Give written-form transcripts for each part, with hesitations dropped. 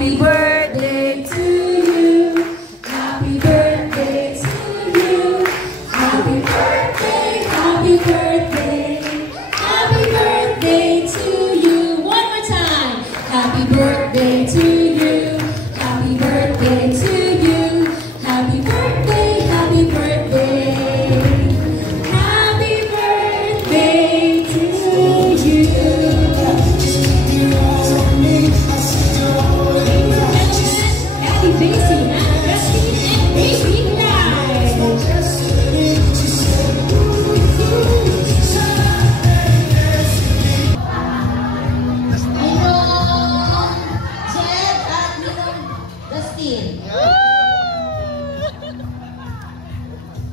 Happy birthday to you. Happy birthday to you. Happy birthday, happy birthday. Happy birthday to you. One more time. Happy birthday to you. Happy birthday to you. Happy birthday, happy birthday. Happy birthday to you. Daddy Daisy, Justin and Baby Live. Jet at Ninong Justin.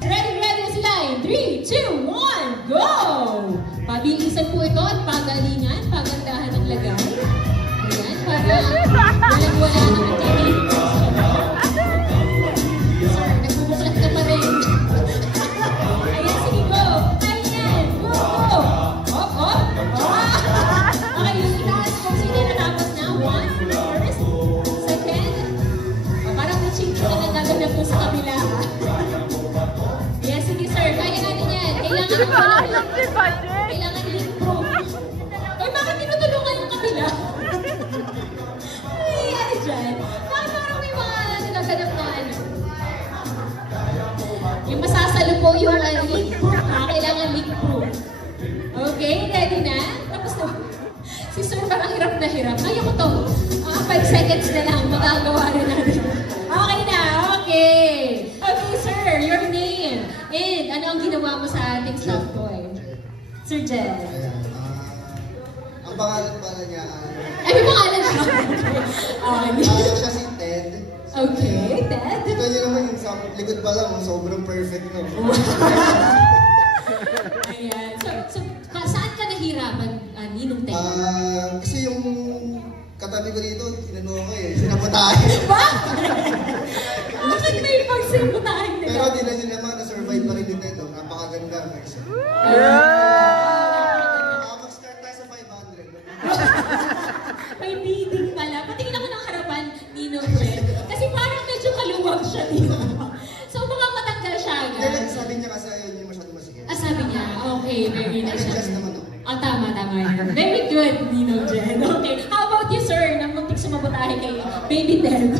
Ready na sila. 3, 2, 1, go! Pabilisan po ito at pagalingan, pagandahan ng lagay. Ayan, para walang-wala naman kami. Nagbubuklat ka pa rin. Ayan, sige, go! Ayan, go, go! Hop, hop! Okay, yung itaas kung sino natapos na. 1, first, second. Parang na-ching-ching na nagaganap po sa kabila. Yes, sige sir, kaya natin yan. Kailangan link proof. Ay, bakit tinutulungan yung kabila? Ay, ano dyan? Bakit parang may mga nagaganap na ano? Yung masasalo po yung link proof. Kailangan link proof. Okay, ready na? Tapos na. Si sir parang hirap na hirap. Kaya ko to. 5 seconds na lang. Magagawa rin natin. Okay na, okay. Okay, sir, your name. And ano ang ginawa mo sa ating staff boy? Sir Jel. Ang pangalan pala niya Ay, may pangalan siya. Okay. siya si Ted. Okay, Ted. Ito niyo naman yung sa likod pa lang, sobrang perfect no. Ayan. So, saan ka nahirapan, Ninong Ted? Kasi yung katabi ko dito, tinanong ko eh, sinapatahin. Bakit may pagsinutahin nila? Pero di na niya naman, na-survive pa rin ni Ted. Napakaganda. Makapag-start tayo sa 500. May bidding pala. Patingin ako ng harapan, Ninong Ted. Kasi parang medyo kaluwag siya dito. So, baka matanggal siya agad. Kaya sabi niya kasi ayaw niya masyado masigit. Sabi niya, okay, very nice. Adjust naman ako. Tama. Very good, Ninong Jen. Okay, how about you, sir? Nang muntik sumabotahe kay Baby Ted.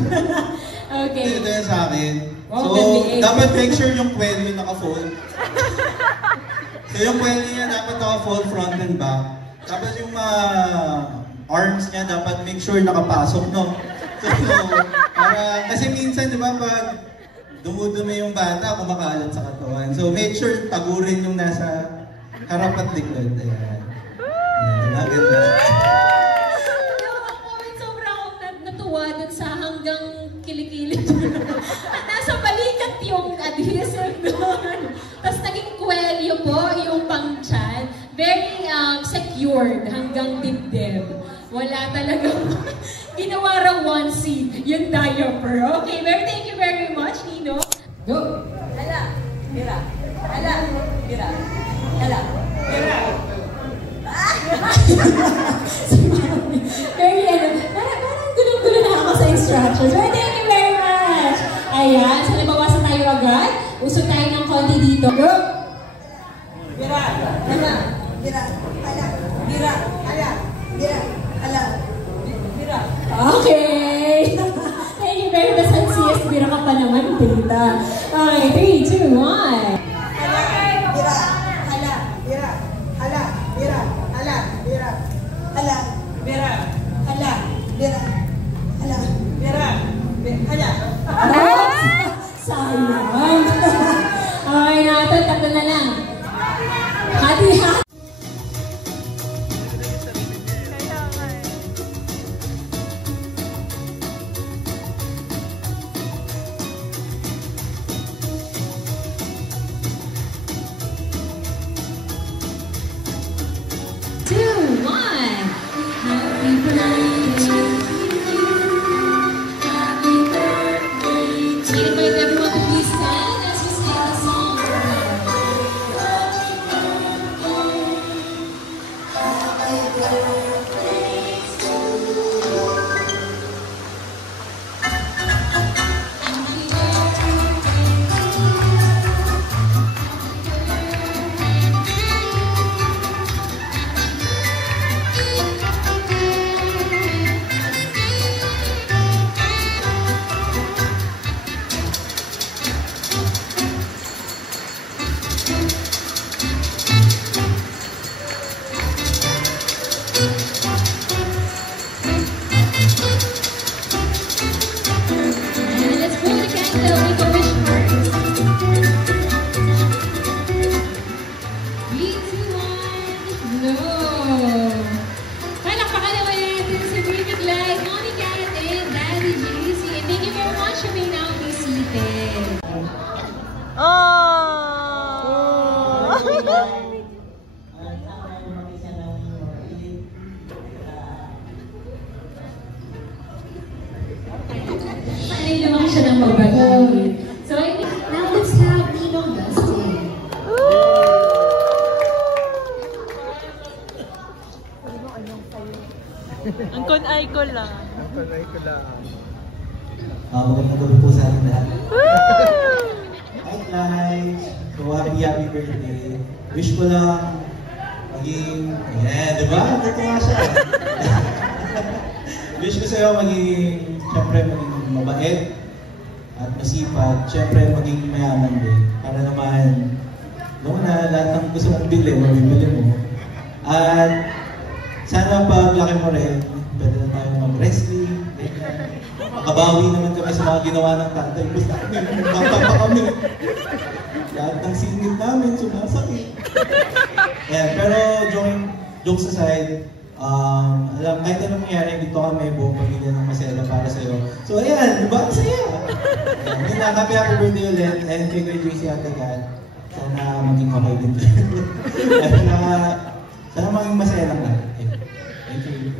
Okay. Ito yung sa akin. Oh, So, NBA. dapat make sure yung kwelyo naka-fold. So, yung kwelyo niya dapat naka-fold front and back. Tapos yung arms niya dapat make sure nakapasok, no? So, kasi minsan, di ba, pag dumudumi yung bata, kumakalat sa katawan. So, make sure tagurin yung nasa harap at likod. Ayan. Ganda. Sobrang akong natuwa dun sa hanggang kilikili. Nasa balikat yung adhesive doon. Tapos naging kwelyo po yung pang-chan. Very secured hanggang dibdib. Wala talagang ginawa raw onesie yung diaper. Okay, thank you very much, Nino. Go! Hala, Mira. Hala, Mira. Hala, Mira. Very parang gulong-gulo na ako sa instructions. Thank you very much! Ayan, so nabawasan tayo agad. Usog tayo ng konti dito. Go! Mira. Hala, Mira. Hala, Mira. Hala, Mira. Hala, Mira. Okay! Thank you very much, CS. Bira ka pa naman, Tita. Okay, 3, 2, 1. Sayang. Okay, natin. Tatlo na lang. Hati-hati. No! Palakpakan naman natin si Baby Glide, Mommy Cat, and Daddy JC. And thank you very much. You may now be seated. Sanay naman siya ng mabago. So I think now let's have Ninong Dustin. Ang kunay ko lang. Magandang gabi po sa ating lahat. Hi guys! So happy birthday. Wish ko lang maging... di ba? Ito nga siya. Wish ko sa'yo maging... Siyempre maging mabait at masipag. Siyempre maging mayaman din. Para naman noon na lahat ng gusto mong bilhin, mabibili mo. At sana pag laki mo rin, pwede na tayo mag-wrestling. Makabawi naman kami sa mga ginawa ng tatay. Basta magpapa kami. Lahat ng singit namin, sumasakit. Ayan, pero jokes aside, alam, kahit anong mangyari, dito kami, buong pamilya ng Masela para sa'yo. So ayan, diba? Ang saya! Yun lang, happy birthday ulit. And kay JC Ate Kat, sana maging okay din. Sana maging masaya lang lahat. Thank you.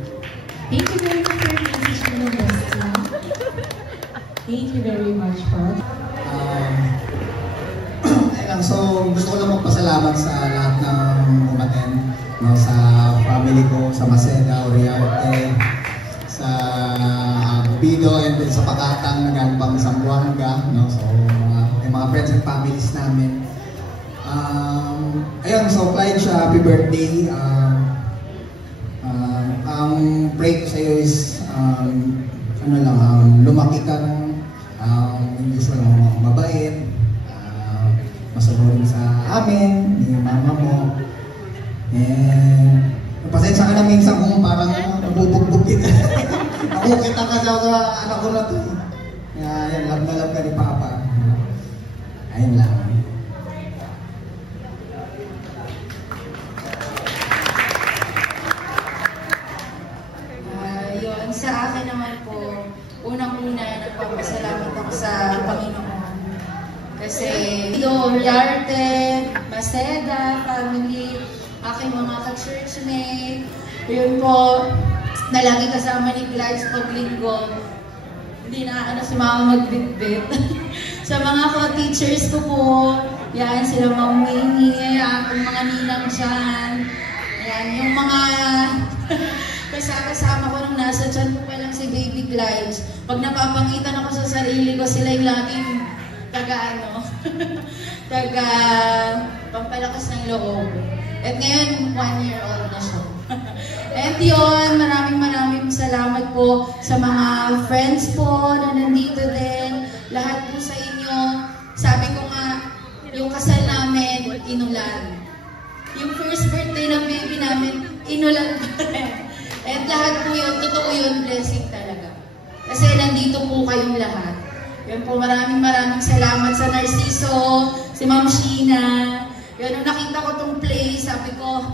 Thank you very much for your message, Ninong Dustin. Thank you very much, Paul. Ayun, so gusto ko lang magpasalamat sa lahat ng umaten, no, sa family ko, sa Maseda, Oriarte, sa Bido, and then sa Pakatang, Nagambang, Zamboanga, no, so yung mga friends and families namin. Ayun, so Clyde siya, happy birthday. Ang break sa'yo is lumaki ka ng gusto mo mabait, masunurin sa amin, yung mama mo. And pasensya ka na minsan kung parang nabubugbog kita. Nakukita ka sa anak ko na to. Yan, love na love ka ni Papa. Ayun lang. Sa akin naman po, unang-una nagpapasalamat ako sa Panginoon. Kasi Oriarte, Maseda, family, aking mga ka-churchmate, yun po, na lagi kasama ni Clyde sa paglinggo. Hindi na si mama magbitbit. Sa mga co-teachers ko po, yan, sila Ma'am Winnie, aking mga ninang dyan. Yan, yung mga kasama ko nung nasa tiyan ko pa lang si Baby Clyde. Pag napapangitan ako sa sarili ko, sila yung laging pampalakas ng loob. At ngayon, 1 year old na siya. At yun, maraming salamat po sa mga friends po na nandito din. Lahat po sa inyo. Sabi ko nga, yung kasal namin, inulan. Yung first birthday ng baby namin, inulan pa rin. At lahat po yun, totoo yun, blessing talaga. Kasi nandito po kayong lahat. Yun po, maraming salamat sa Narciso, si Ma'am Sheena. Yun, nung nakita ko tong play, sabi ko,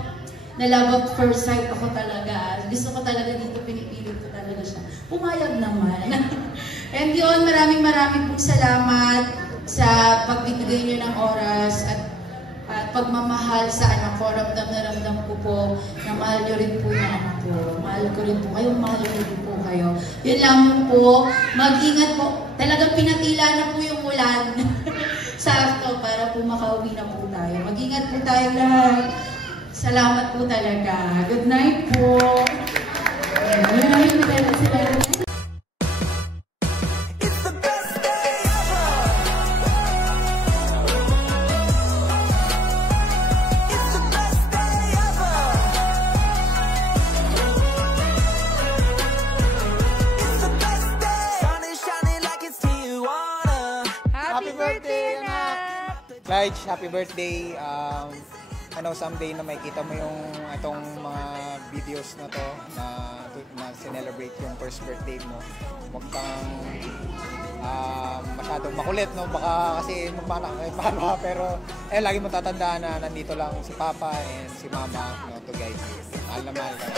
na love at first sight ako talaga. Gusto ko talaga dito, pinipilit ko talaga siya. Pumayag naman. And yun, maraming pong salamat sa pagbibigay niyo ng oras at pagmamahal sa anak ko. Ramdam na ramdam ko po na mahal niyo rin po yung anak ko. Mahal ko rin po kayo, mahal ko rin po kayo. Yun lamang po, mag-ingat po. Talagang pinatila na po yung ulan. Sakto, para po makauwi na po tayo. Mag-ingat po tayo lahat. Salamat po talaga. Good night po. Good night po talaga. Clyde, happy birthday. Someday na makita mo yung itong mga videos na to na celebrate yung first birthday mo. Huwag kang masyadong makulit, no? Baka kasi magmana kay Papa, pero lagi mo tatandaan na nandito lang si Papa and si Mama, no, to guide you. Mahal na mahal ka.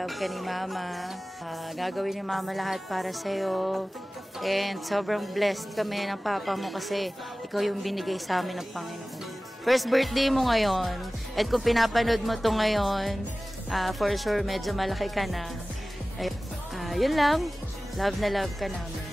Love ka ni Mama. Gagawin ni Mama lahat para sa'yo. And sobrang blessed kami ng Papa mo kasi ikaw yung binigay sa amin ng Panginoon. First birthday mo ngayon. At kung pinapanood mo to ngayon, for sure medyo malaki ka na. Yun lang. Love na love ka namin.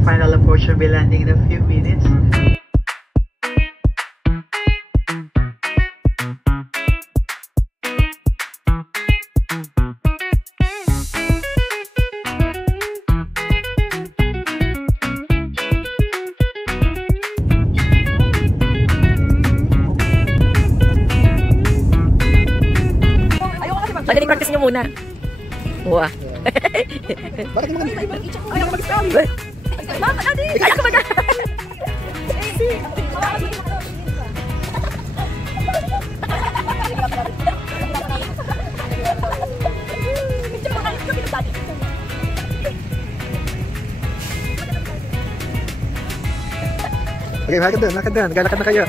Final approach will be landing in a few minutes. Magaling practice nyo muna. Wah. Bakit mo kami? Ayaw ko mag-spell. Mama, Daddy! Ayaw ko mag-spell. Okay, lakad doon. Galakad na kayo.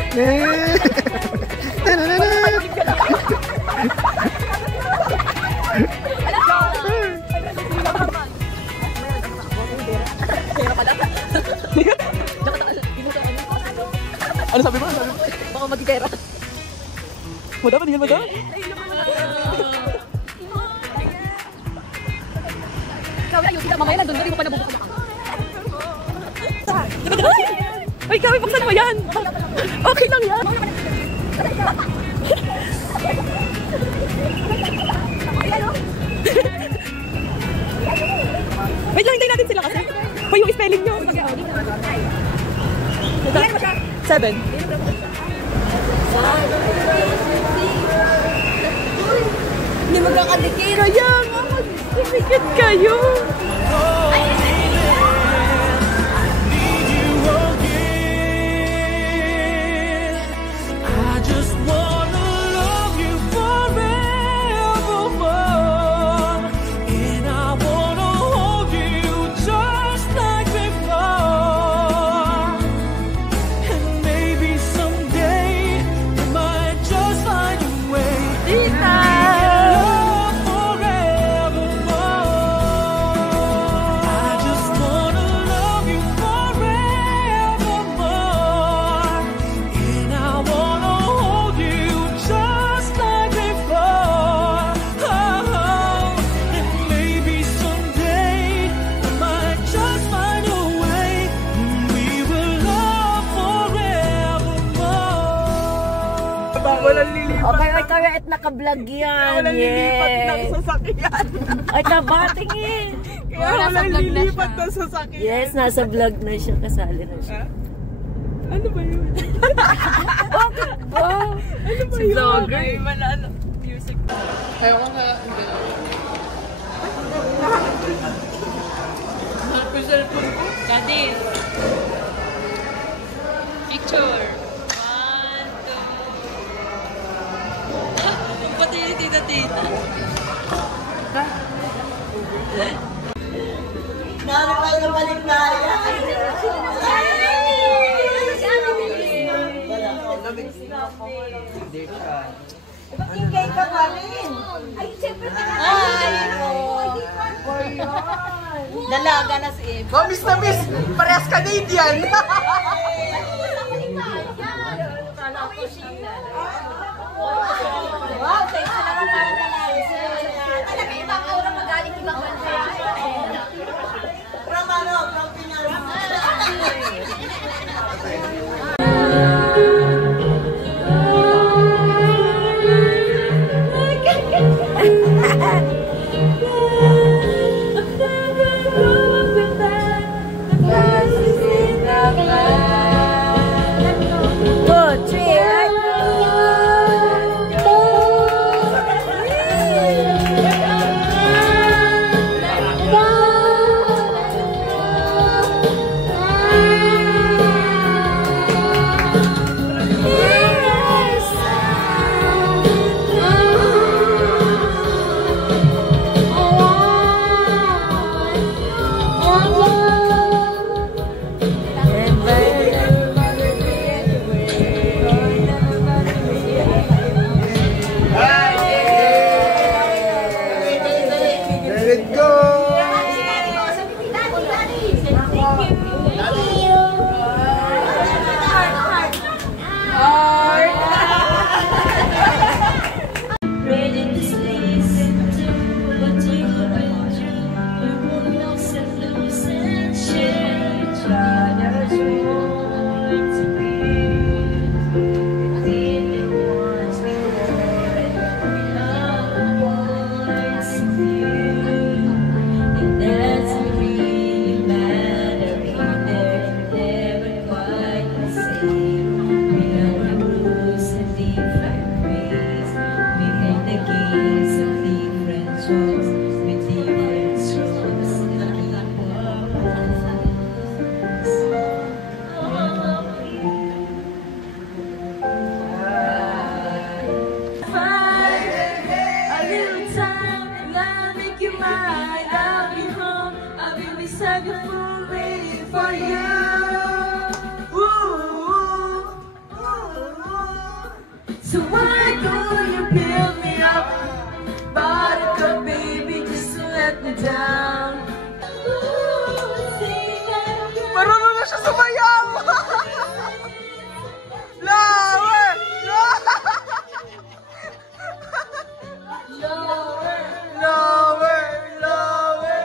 Ano sabi mo? Baka magkikera. Madam, hindi madam? Mamaya na doon, hindi mo pa nabubukan. Ay, kami, buksan mo yan. Okay lang yan. Wait lang, hintayin natin sila kasi. Pa yung spelling nyo. 7. Hindi magkakadikira yan. Magdikit kayo. Okay, at naka-vlog yan. Walang lilipat ng sasakyan. Ay, kabatingin. Kaya walang lilipat ng sasakyan. Yes, nasa vlog na siya. Kasali na siya. Ano ba yun? Wow. Ano ba Si yun? vlogger. Ay, manalo. Music. Ayaw ko na. Mahal ko cellphone ko. Daddy. Picture. 1, 2. Ang pati ni tita-tita. Naramay na baliktaya. Ingay ka pa rin. Ay, siyempre dalaga na si Eve. Oh, miss na miss! Parehas Canadian! Wow, thanks na naman para talaga. Talaga ibang aura magaling ibang bansa. From ano? From Pinas. So why don't you build me up? Buttercup, baby, just to let me down. Marunong na siya sumayaw! Lower! Lower, Lower! Lower!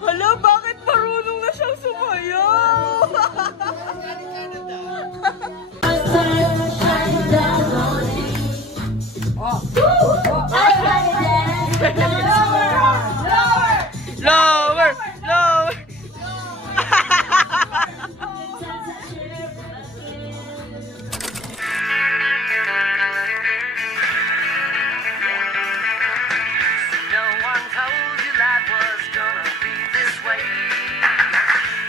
Hala, bakit marunong na siyang sumayaw? Lower! Lower! No one told you life was gonna be this way.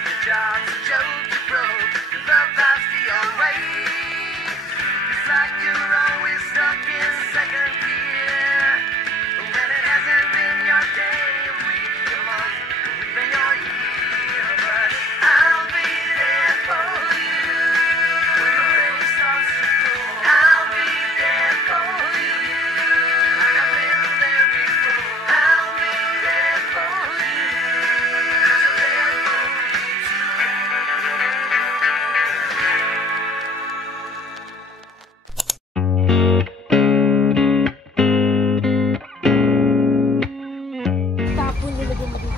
The job's a joke, you broke, your love life's the old way. It's like you're always stuck in second gear. When it hasn't been your day, your week, your month, even your year. But I'll be there for you when the rain starts to pour. I'll be there for you like I've been there before. I'll be there for you 'cause I'm there for you too.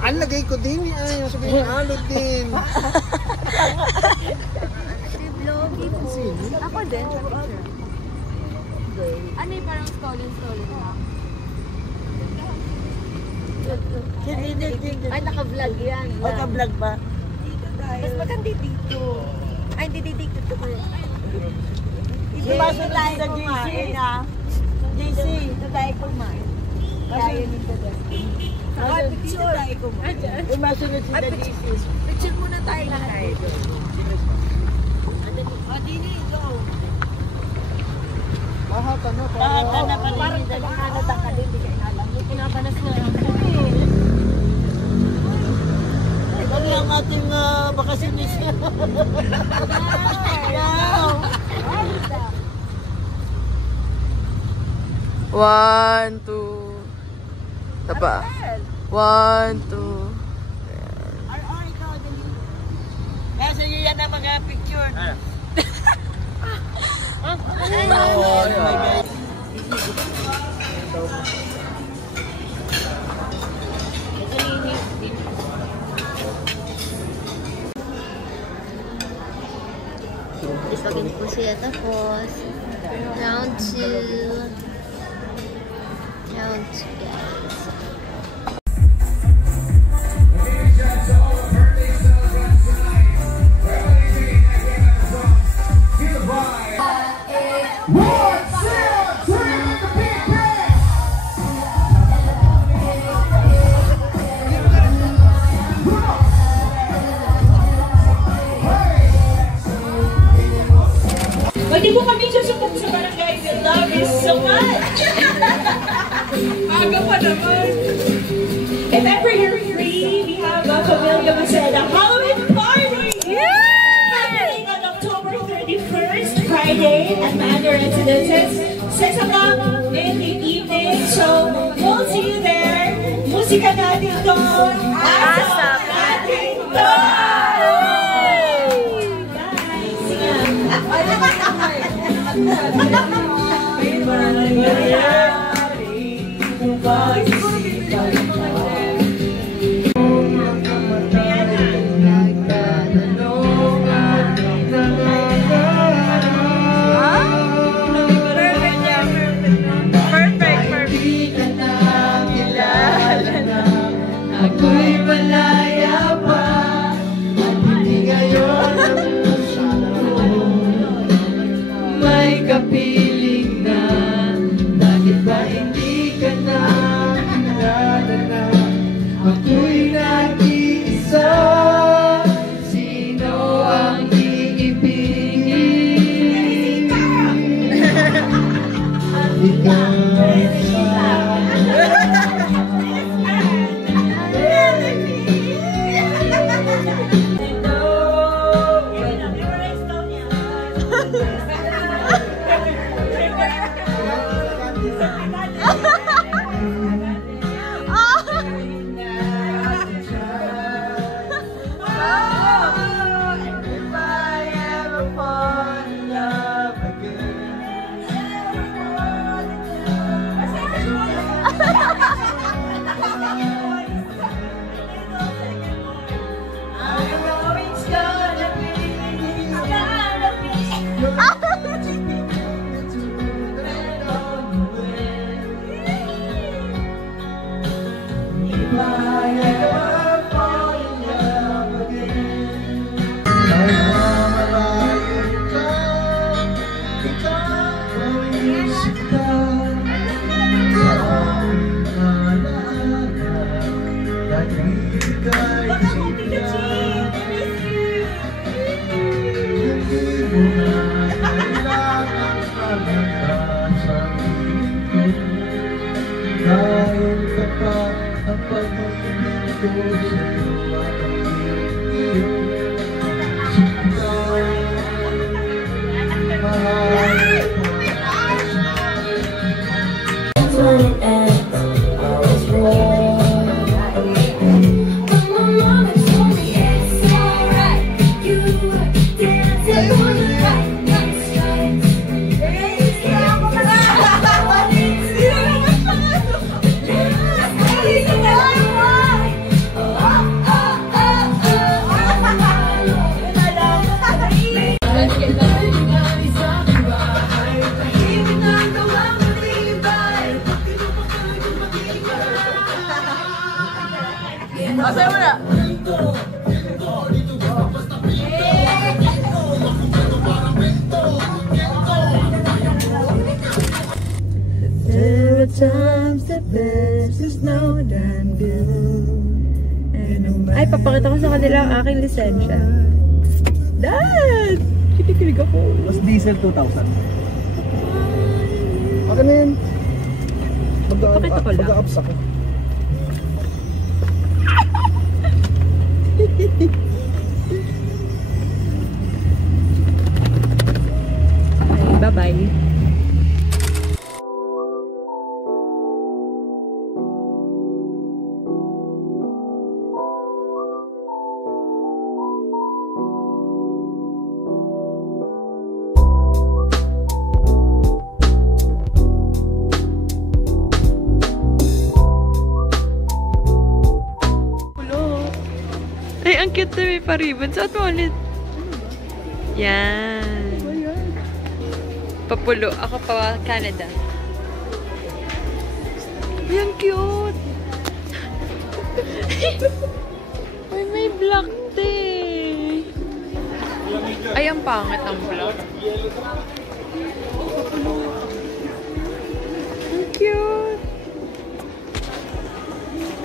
Ang lagay ko din, ay, sabihin, alod din. Logi po. Ako din. Ano yung parang stolen na? Ay, naka-vlog yan. Naka-vlog ba? Mas maganda dito. Ay, hindi dito. Sumasunod tayo sa JC na. JC, ito tayo kumain. Kaya nito doon. Picture tayo kumain. Sumasunod si JC. Picture muna tayo lahat. Dini, go. Lahat na panini. Nagkanada ka din. Pinapanas na. Ano ang ating bakasyonis? One, two. Tapa. 1, 2. Nasa iyo yan ang mga picture. Pagin po siya tapos. Round 2. Round 2 guys. Pwede po kami susupok sa barangay. We love you so much! Aga pa naman! If ever you're free, we have a Pamilya Maceda Halloween Party! Happening on October 31st, Friday, at Manda Residences, 6 o'clock in the evening. So, we'll see you there. Musika natin to. Asap natin to! Ako'y malaya pa at hindi ngayon may kapiling na. Bakit ba hindi ka na kilala na? Ako'y nag-iisa. Sino ang iibigin? Ikaw Asay mo na. There are times the best is known and good. Ay, papakita ko sa kanila ang aking lisensya. Dad! Kinikilig ako. Mas diesel 2,000. Okay na yan. Mag-a-ups ako. Okay, bye-bye. Ay, ang cute na may pa-ribbon. Suot mo ulit. Yan. Papulo. Ako pa Canada. Ay, ang cute. Ay, may black day. Ay, ang pangit ang black. Ang cute.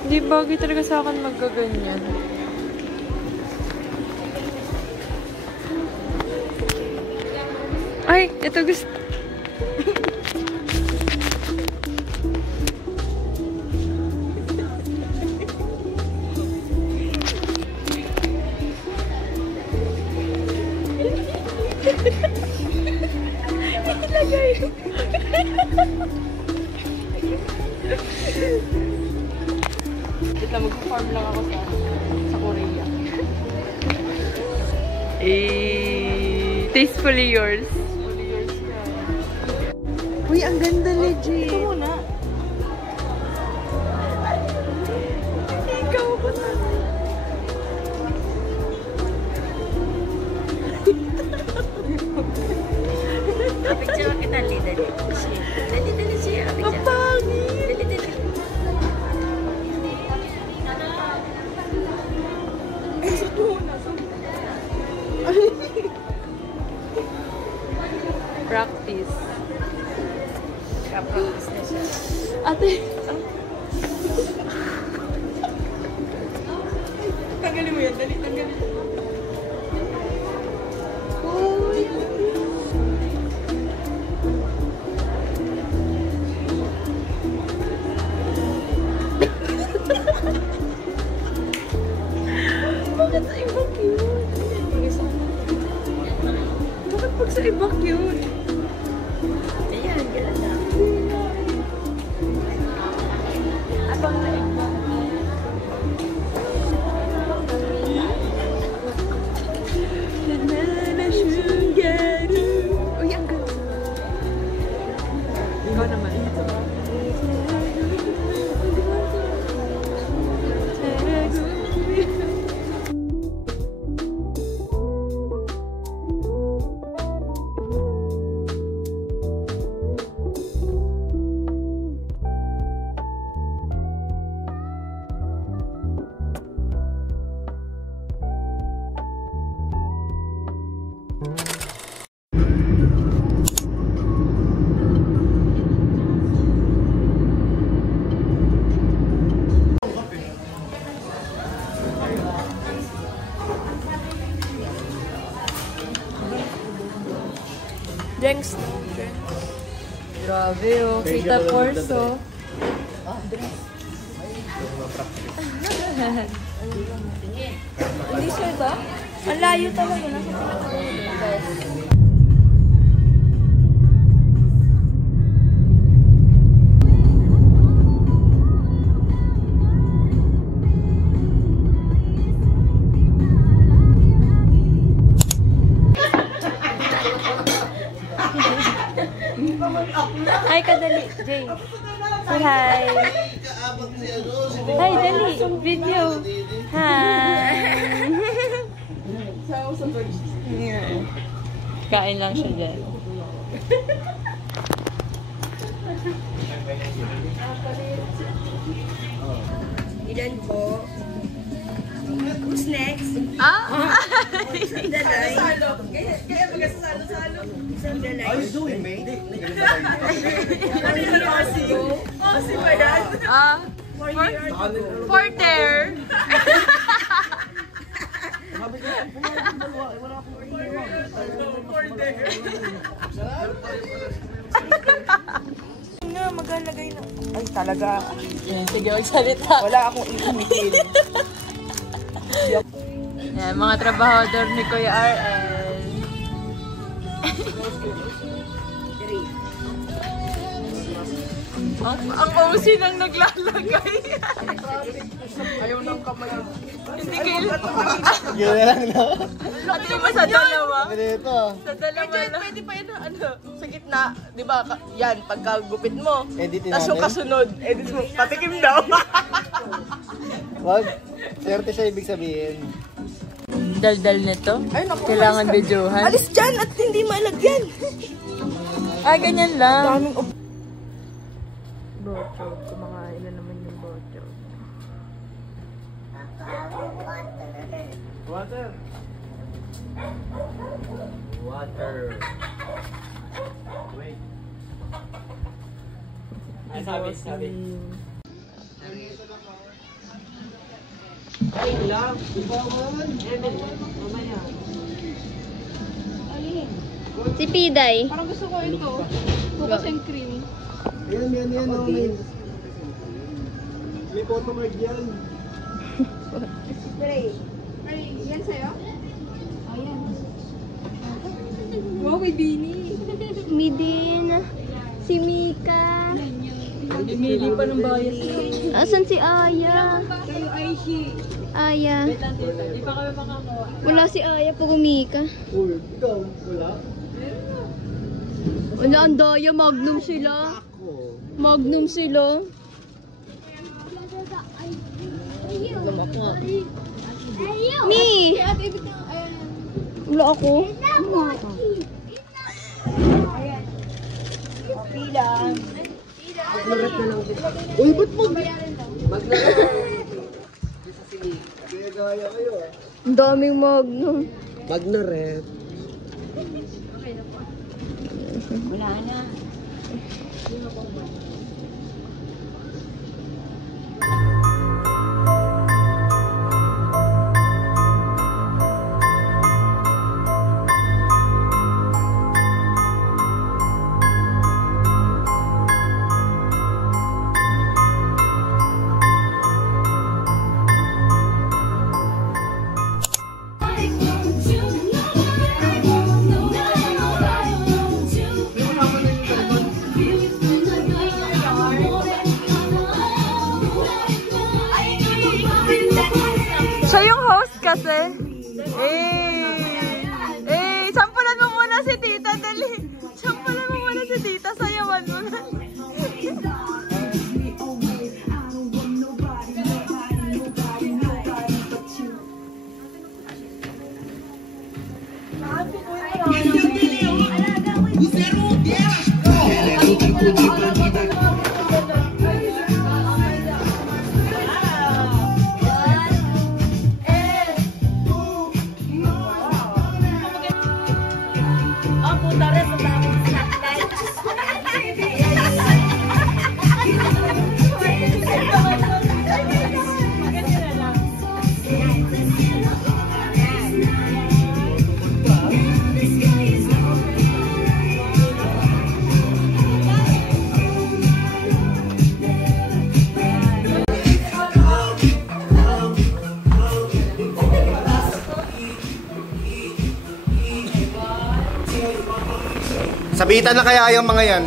Hindi bagay talaga sa akin magkaganyan. Ay, ito gusto. Ilagay. Ito, mag-farm lang ako sa Korea. Tastefully yours. Uy, ang ganda legit. Ito muna. Ikaw ko na. Picture kita, dali. Dali siya. Ang pangit. Dali. Ay, sa tuna. Practice. Practice na siya. Ate. Tanggalin mo yan. Dali, tanggalin. Uy. Bakit sa iba cute? Bakit pag sa iba cute? Ayan, gano'n na. Abang na iba. Uy, ang ganda. Ikaw naman. Drinks. Grabe oh, kita Corso. Hindi siya ito? Ang layo talaga. Hi, kadali, Jay. Say hi. Hi, dali. Video. Hi. Kain lang siya dyan. Ilan po? Who's next? Sandalay. Kaya magasasalo-salo. Sandalay. How you doing, mate? Aussie ba yan? For there. Nga, maglalagay na. Ay, talaga. Sige, magsalita. Wala akong ikumikil. Yan, mga trabahador ni Kuya RL. Ang OC nang naglalagay. Ayaw ng kamay. Hindi kayo. Yun na lang, no? At di ba sa dalawa? Ganito. Sa dalawa lang. Pwede pa yun, sa gitna. Di ba, yan, pagkagupit mo. Editin Tapos yung natin. kasunod, edit mo, patikim daw. Wag. Swerte siya ibig sabihin. Daldal nito. Ay, naku, Kailangan alis ka. videohan. Alis dyan at hindi malagyan. Ganyan lang. Daming Bocho. Kumakain na naman yung bocho. Water. Water. Wait. Sabi. Si Piday. Parang gusto ko ito. Bukas yung cream. Yan. May photo mark yan. Yan sa'yo? Yan. Wow, may Bini. Midin. Si Mika. Bimili pa ng bayad. Asan si Aya? Kayo Aishi. Aya. Wait lang tita, di pa kami makakuha. Wala si Aya pag Mika. Uy, ikaw, wala? Wala, ang daya. Magnum sila. Magnum sila. Mi! Wala ako. Uy, ba't mo? Maglarat. Kaya gaya kayo ah. Ang daming Magnum. Magnaret. Wala na. Siya yung host kasi. Sampulan mo muna si tita, dali. Sampulan mo muna si tita, sayawan mo na. Sabitan na kaya yung mga yan.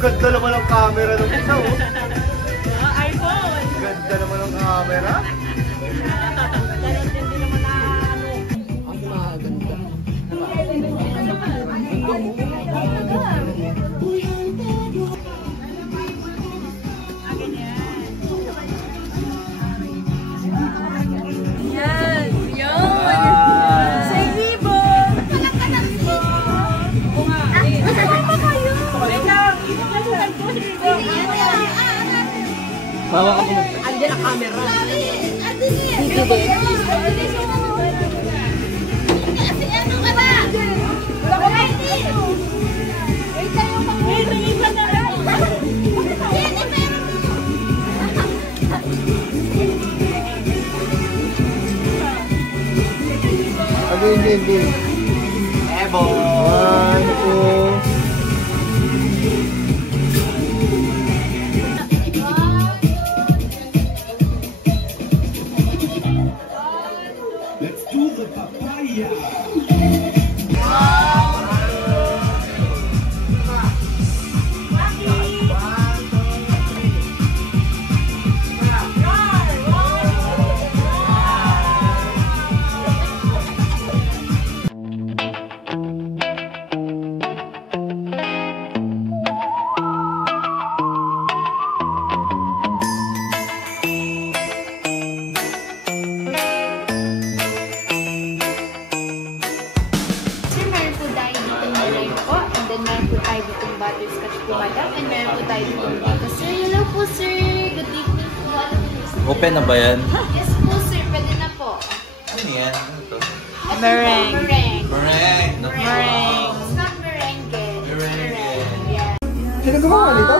Ganda naman ang camera ng isa, oh. iPhone! Ganda naman ang camera. Ganon din naman na ano. Ang maganda. Yes! Yun! Say Vivo! Oo nga. Kasama kayo! Wait lang! Bawa ka mo. Andiyan ang camera. Dito din. Kasi ano ka ba? Wala ko ba? Wait tayo pa. Wait, iba na lang. Again. Ebo! 1, 2. Let's do the papaya. Open na ba yan? Yes po sir, pwede na po. Ano yan? Ano to? Meringue. Meringue. Meringue. It's not merengue. Meringue. Yeah. Sino gumawa nito?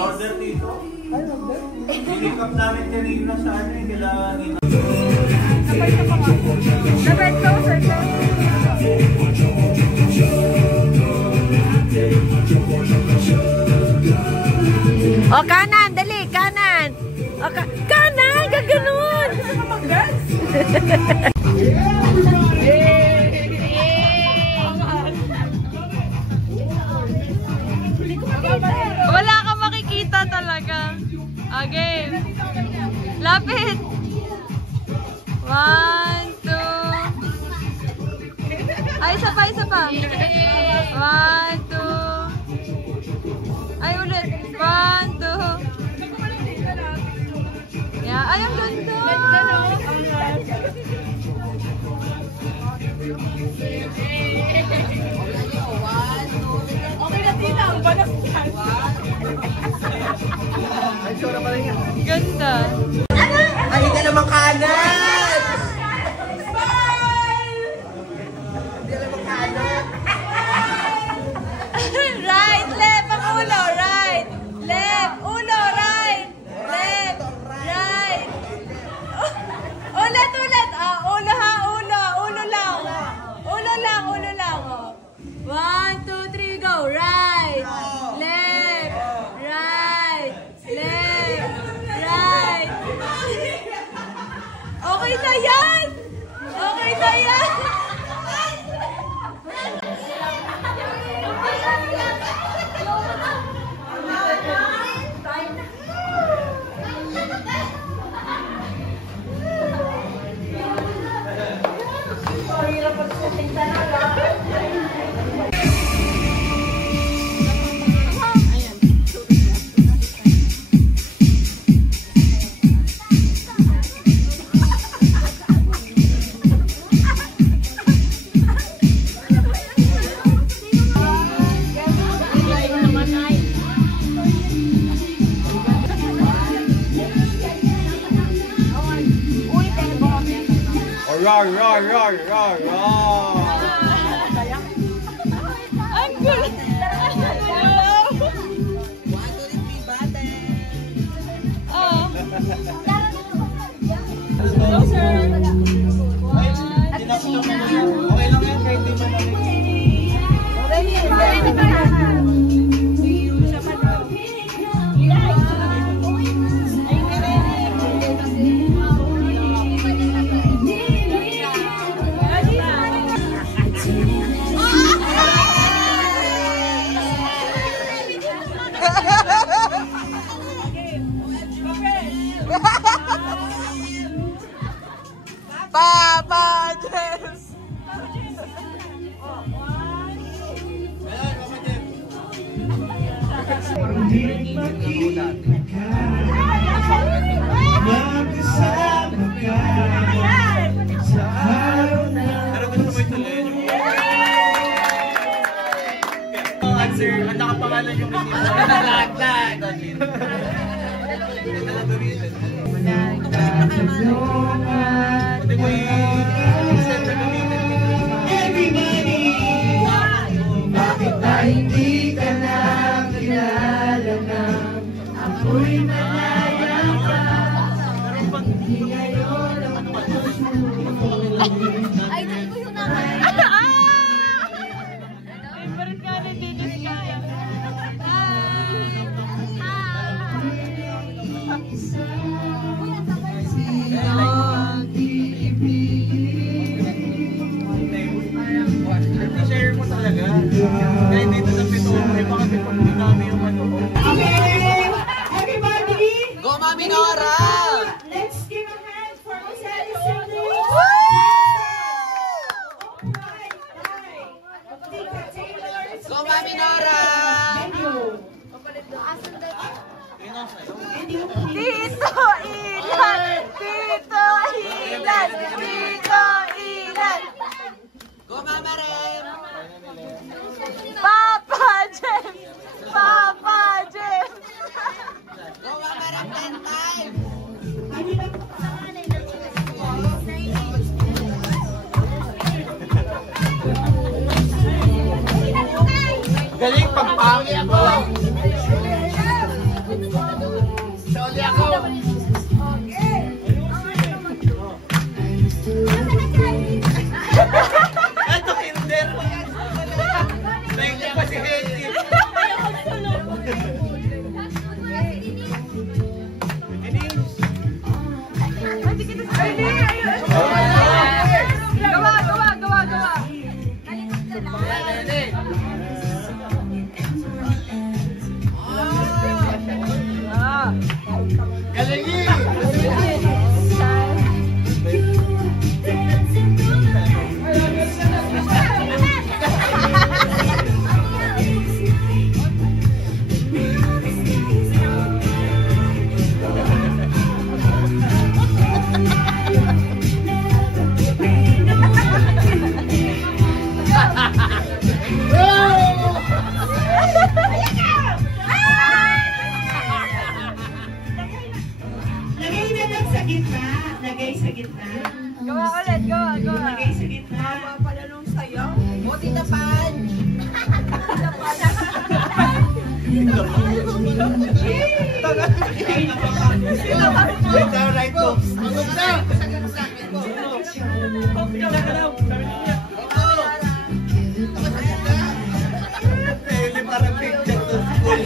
Order dito? Ay, order? Pick up namin kanina sa ano yung kailangan nito. Dapat ko, sir. O, kanan! Dali! Kanan! O, kanan! Gaganon! Wala ka makikita talaga. Okay. Lapit. 1, 2. Ay, isa pa. 1, 2. Ay, ulit. 1, 2. Yeah. Ay, ang ganda. Okay na tita, ang balas yan. Ay, show na pala yan. Ganda. Ay, hindi naman kanan! Right, left, ang ulo. Right, left, ulo, right, left, right. Ulit. Ulo ha, ulo. Ulo lang. Ulo lang. 1, 2, 3, go. Right, left, right, left, right. Okay na yan. Ang gulo. Hello, sir. Okay lang yan, kahit di Answer, ang nakapangalan yung bakit ba hindi ka na kilala na ako'y malaya ka? Hindi ngayon ang pagsusunod. Ay, di ko yun naman. Favorite ka na din yung kaya. share mo talaga. Kaya dito sa pito, may mga pito namin yung ano. Okay, everybody! Go, Mami Nora! Let's give a hand for Rosetta siblings. Go, Mami Nora! Tito Ilan! Tito Ilan! Tito Ilan! Go, Mama Rem! Papa James! Papa James! Go, Mama Rem 10 times! Galing pagpangi ako! Soli ako! Ito kinder! Nainip pa si Hetty! Gawa! Lagay sa gitna. Gawa ulit, gawa. Lagay sa gitna. Mapapalalong sa'yo. O, titapan. Right to. Parang picture to school.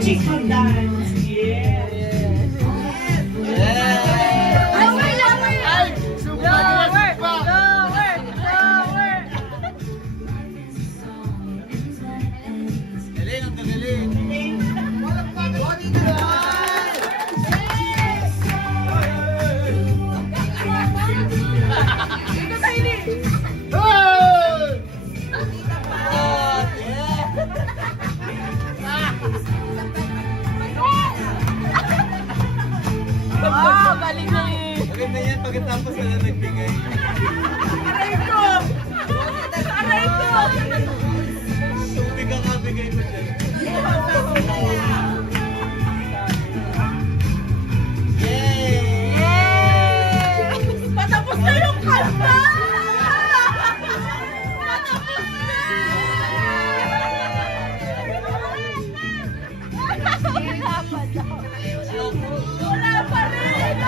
Chick dance. Galing na eh. Maganda yan pagkatapos na nagbigay. Aray ko! Tubig ang kabigay ko dyan. Yay! Patapos na yung kanta! Patapos na! Wala pa rin!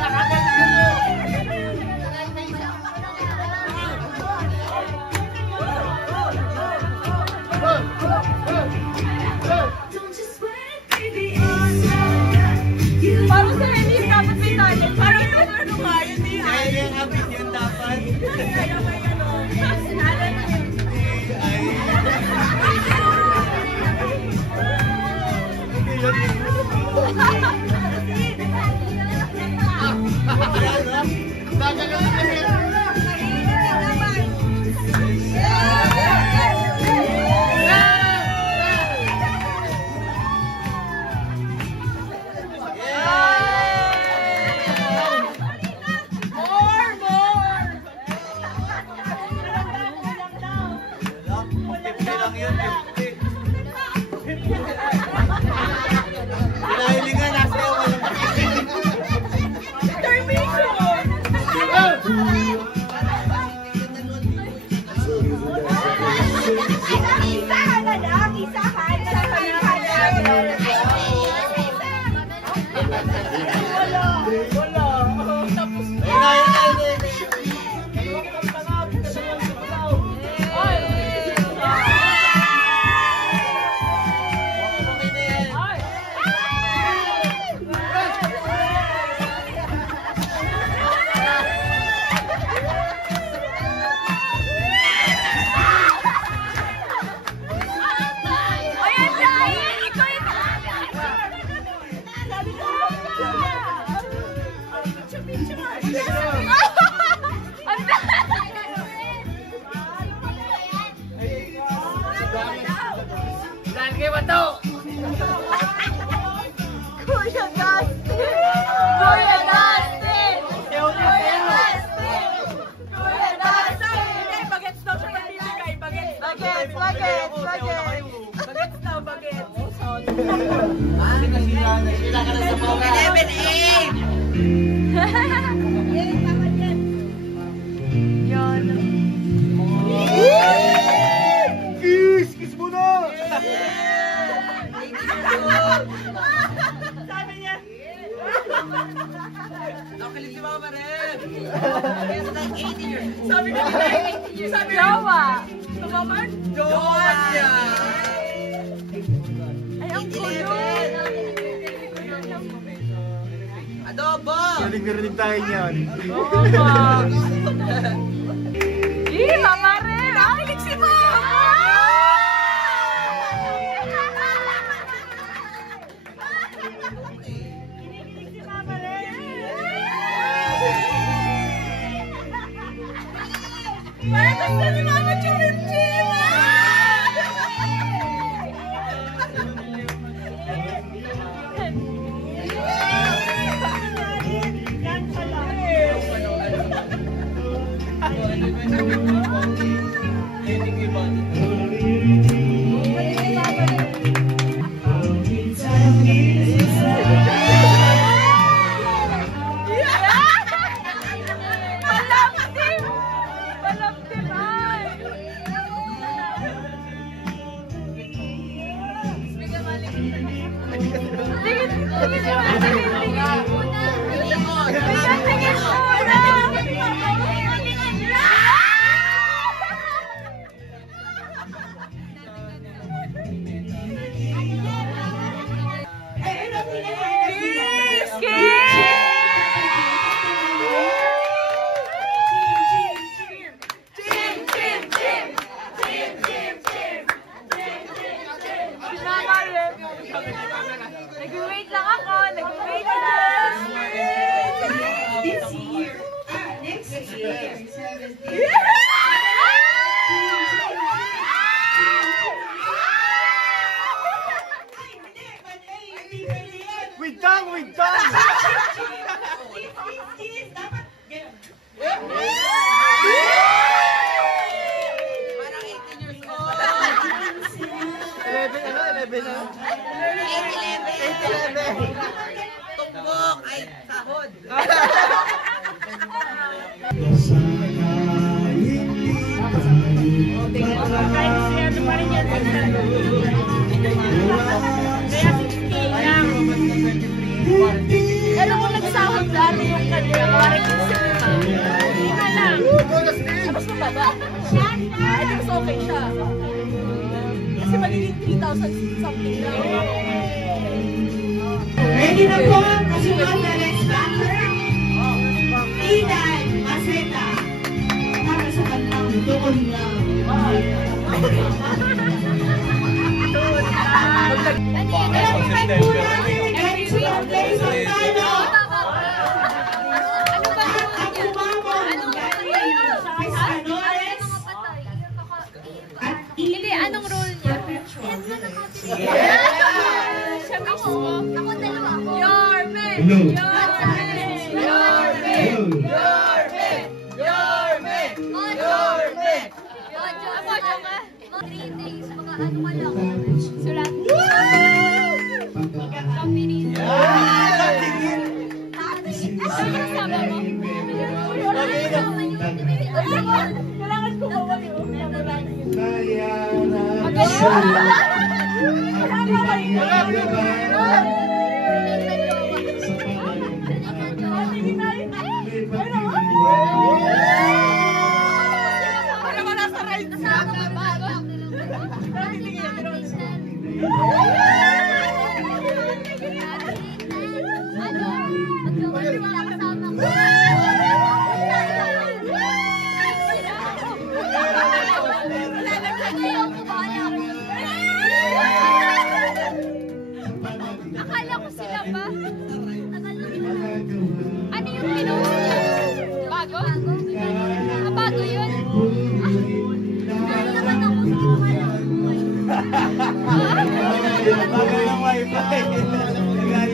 Patapos na! Bagets na, bagets. Sila ka na sa boga. 11-8. Yan. Kiss mo na! Sabi niya. Nakalit si Mama rin. Sabi niya, 80 years. Sabi Jowa. Tumaman? Jowa niya. Ay, ang kulo. Adobo. Narinig tayo niyan. Oo, ma. Mama rin. Nakilig si Mama. Parang gusto ni Mama chumim-chim! Yan pala. Nag-wait lang ako. Nag-wait lang. This year. Next year. 17. We're done! We're done! Parang 18 years old. 11 na? 8-11. Tumbok. Ay, sahod. Kahit siya, ano pa rin yan? Kaya 16 lang. Pero kung nagsahod dati yung kanila, parang 5 lang. Tapos mababa. Ay, di mas okay siya. Kasi magiging 3,000 something lang. Ready na po ang kasunod na next backer? Idan Maceta. Para sa kantang doon lang. Hindi, anong role niya? Siya mismo. Ako dalawa ako. Yorme! Yorme! Yorme! Yorme! Yorme! Yorme! Ako, ka? 3 days, mga ano ka lang. Sulat. Company. Ano yung sama mo? Kailangan ko ba yun? Akala ko sila ba? Ano yung pinost niya? Bago? Bago yun? Ano naman ako?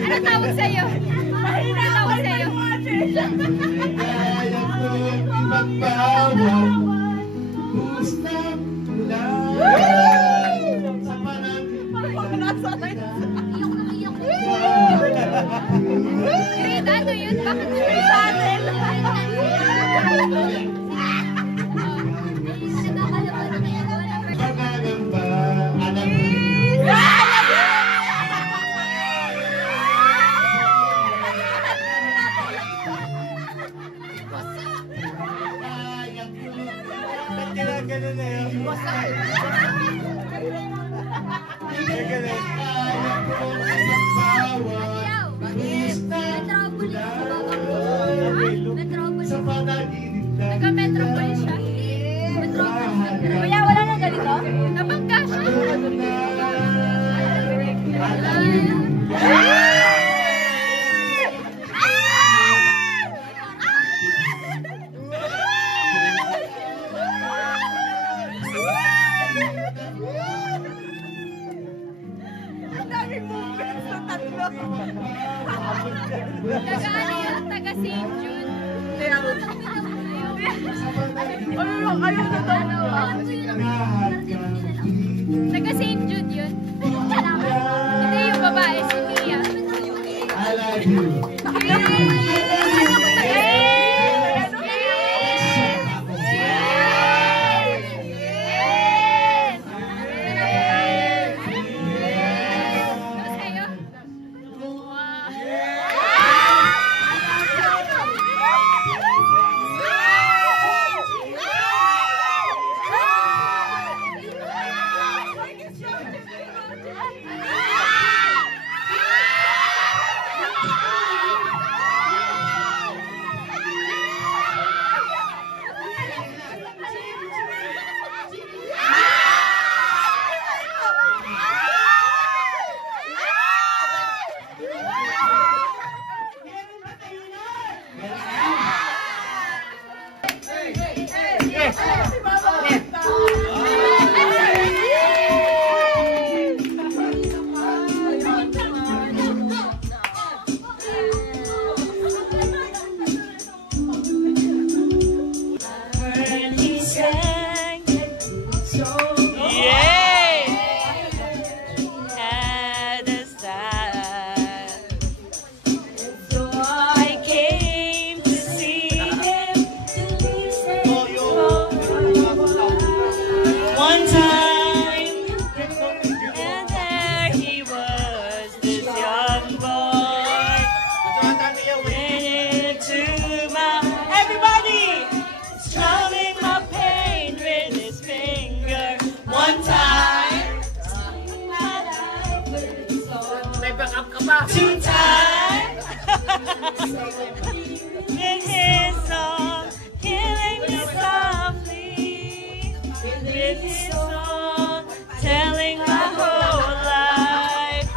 Ano tawag sa'yo? Ano tawag sa'yo? Kaya ko ibang bawat gusto lang. Nagka-Metropolis siya. Metropolis. Kuya, wala na ganito? Nabangga siya. Ang daming movements sa tatlo. Taga-ano yun? Taga-St. Jude. Taga-St. Jude yun. Hindi yung babae, si Mia. I like you. Two times in his song, killing me softly. With his song, telling my whole life.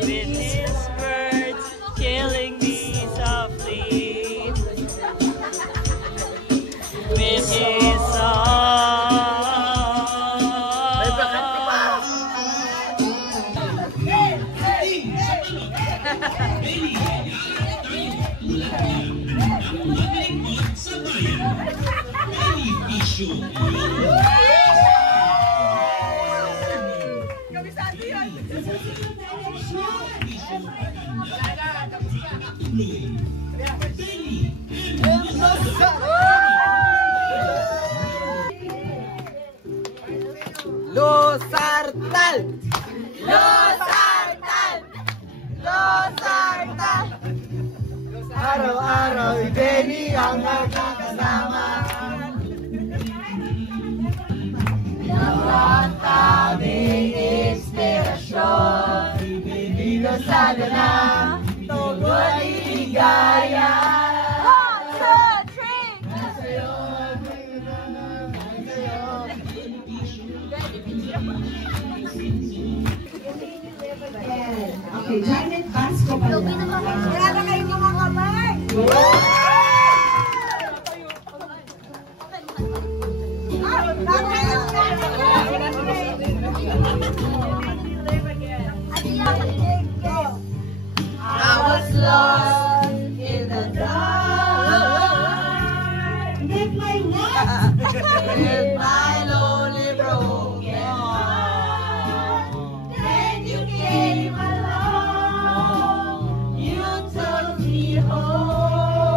With his words, killing me softly. With his song. Losartal! Losartal! Losartal! Araw-araw ibeni ang magkakasama. Ang aming inspirasyon, ibibigay sa na tugon iligaya. Okay, Janet Vasco pala. Wala na kayong mga kamay! I was lost in the dark with my neck, with my lonely broken heart. Then you came along, you took me home.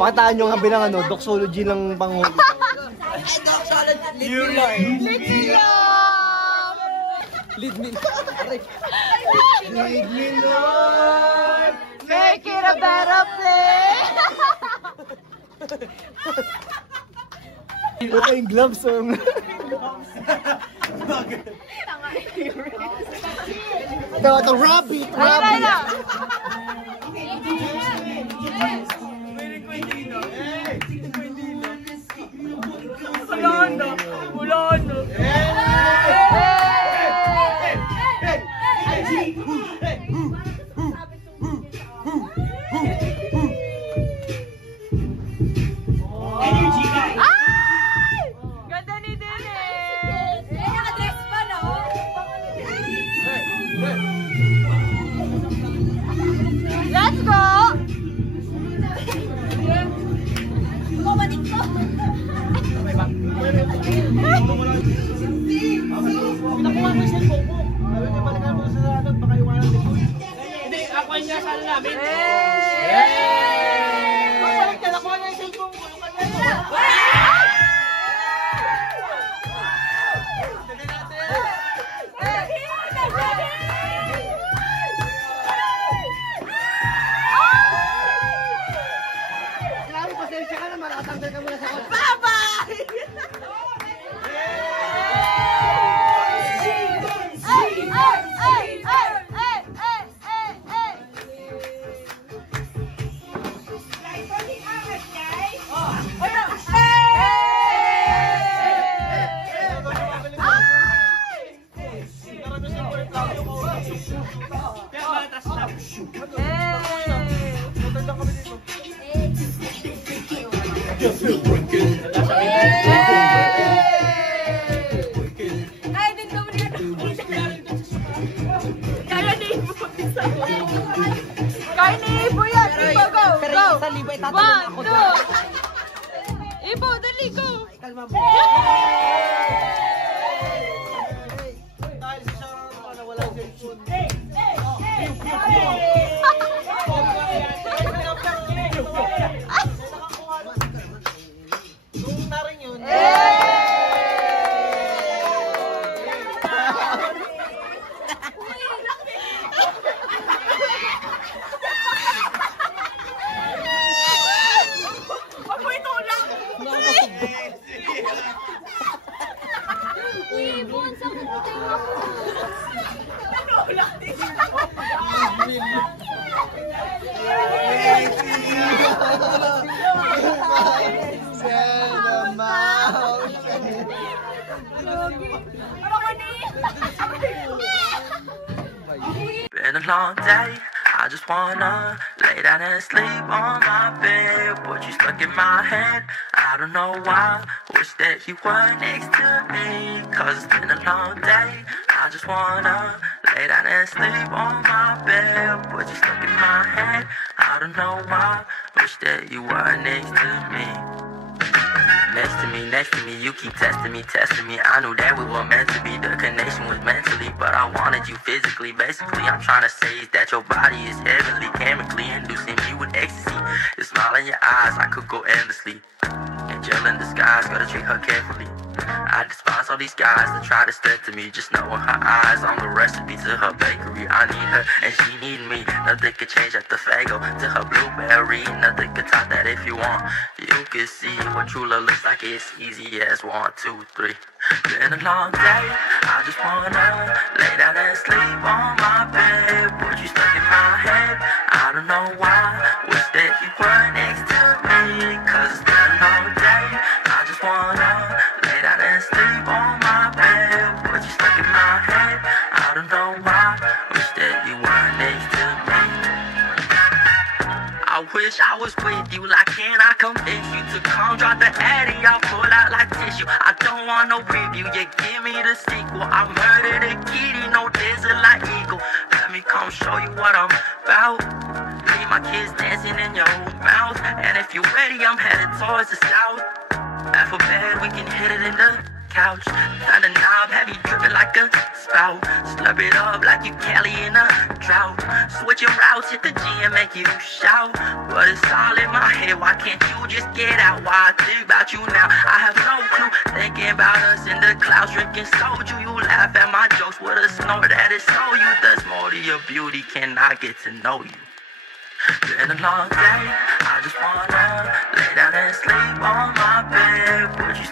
Pakitaan nyo ang bilang doxology ng Pangulo. Lead me, Lord. Lead me, Lord. Lead me, Lord. Make it a better place. Ito yung glove song. The rabbit. Mulano. Energy guy. Ganda ni Dennis. Naka-dress pa, no? Let's go! Bumalik ko. Pinakuha ko yung cellphone ko. Sabi ko, balikan mo sa atin, baka iwanan din. Hindi, ako yung nasa namin. Balik ka, nakuha niya yung cellphone ko. Yung kanya. Sinabi, pasensya ka na, makatanggal ka muna sa kanya. Bye-bye! Kaya ni Ibo yan! Ibo, go! Go! 1, 2! Ibo, dali, go! Kalma mo. Dahil sa wala yung cellphone. Nung na rin yun. Been a long day, I just wanna lay down and sleep on my bed. But you stuck in my head, I don't know why. Wish that you were next to me, cause it's been a long day. I just wanna lay down and sleep on my bed. But you stuck in my head, I don't know why. Wish that you were next to me. Next to me, you keep testing me. I knew that we were meant to be, the connection was mentally, but I wanted you physically. Basically, I'm trying to say is that your body is heavenly, chemically inducing me with ecstasy. The smile in your eyes, I could go endlessly. Angel in disguise, gotta treat her carefully. I despise all these guys that try to step to me, just knowing her eyes on the recipe to her bakery. I need her and she need me. Nothing could change at the Fago to her blueberry. Nothing could top that if you want. You can see what true love looks like. It's easy as 1, 2, 3. Been a long day, I just wanna lay down and sleep on my bed. But you stuck in my head, I don't know why. Wish that you were next to me, cause it's been a long day. I just wanna lay down and sleep on my bed. But you stuck in my head, I don't know why. Wish that you were next to me. I wish I was with you, like can I convince you to come drop the addy, I'll pull out like tissue. I don't want no review, you give me the sequel. I murdered a kitty, no desert like eagle. Let me come show you what I'm about. Leave my kids dancing in your mouth. And if you're ready, I'm headed towards the south. After bed, we can hit it in the couch. Find a knob, have you dripping like a spout. Slurp it up like you Kelly in a drought. Switch your routes, hit the gym, make you shout. But it's all in my head, why can't you just get out? Why I think about you now, I have no clue. Thinking about us in the clouds, drinking soju. You laugh at my jokes with a snort that is so you. There's more to your beauty, can I get to know you? Been a long day, I just wanna lay down and sleep on my bed. But you